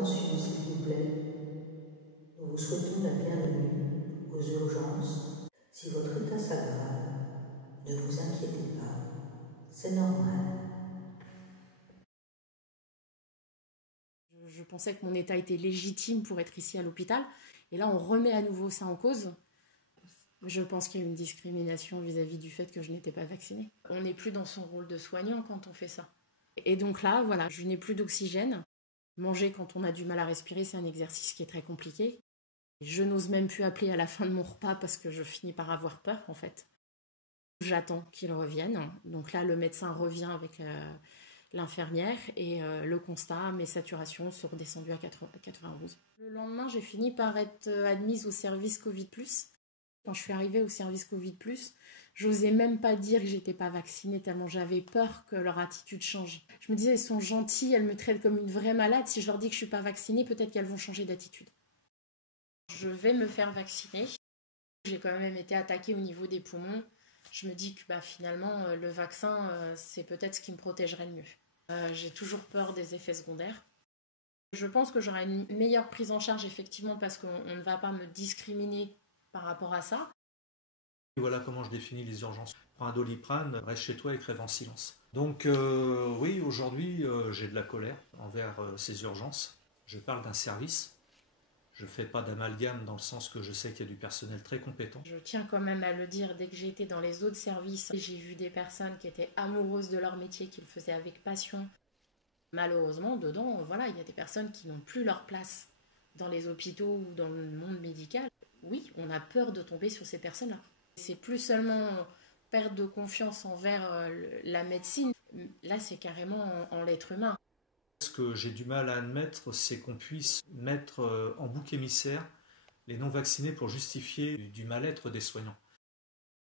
Attention, s'il vous plaît. Nous vous souhaitons la bienvenue aux urgences. Si votre état s'aggrave, ne vous inquiétez pas, c'est normal. Je pensais que mon état était légitime pour être ici à l'hôpital. Et là, on remet à nouveau ça en cause. Je pense qu'il y a une discrimination vis-à-vis du fait que je n'étais pas vaccinée. On n'est plus dans son rôle de soignant quand on fait ça. Et donc là, voilà, je n'ai plus d'oxygène. Manger quand on a du mal à respirer, c'est un exercice qui est très compliqué. Je n'ose même plus appeler à la fin de mon repas parce que je finis par avoir peur, en fait. J'attends qu'il revienne. Donc là, le médecin revient avec l'infirmière et le constat, mes saturations sont redescendues à 91. Le lendemain, j'ai fini par être admise au service Covid+. Quand je suis arrivée au service Covid+, j'osais même pas dire que j'étais pas vaccinée tellement j'avais peur que leur attitude change. Je me disais, elles sont gentilles, elles me traitent comme une vraie malade. Si je leur dis que je suis pas vaccinée, peut-être qu'elles vont changer d'attitude. Je vais me faire vacciner. J'ai quand même été attaquée au niveau des poumons. Je me dis que finalement, le vaccin, c'est peut-être ce qui me protégerait le mieux. J'ai toujours peur des effets secondaires. Je pense que j'aurai une meilleure prise en charge, effectivement, parce qu'on ne va pas me discriminer par rapport à ça. Voilà comment je définis les urgences. Prends un Doliprane, reste chez toi et crève en silence. Donc oui, aujourd'hui, j'ai de la colère envers ces urgences. Je parle d'un service. Je ne fais pas d'amalgame dans le sens que je sais qu'il y a du personnel très compétent. Je tiens quand même à le dire, dès que j'ai été dans les autres services, j'ai vu des personnes qui étaient amoureuses de leur métier, qui le faisaient avec passion. Malheureusement, dedans, voilà, il y a des personnes qui n'ont plus leur place dans les hôpitaux ou dans le monde médical. Oui, on a peur de tomber sur ces personnes-là. C'est plus seulement perte de confiance envers la médecine. Là, c'est carrément en l'être humain. Ce que j'ai du mal à admettre, c'est qu'on puisse mettre en bouc émissaire les non-vaccinés pour justifier du mal-être des soignants.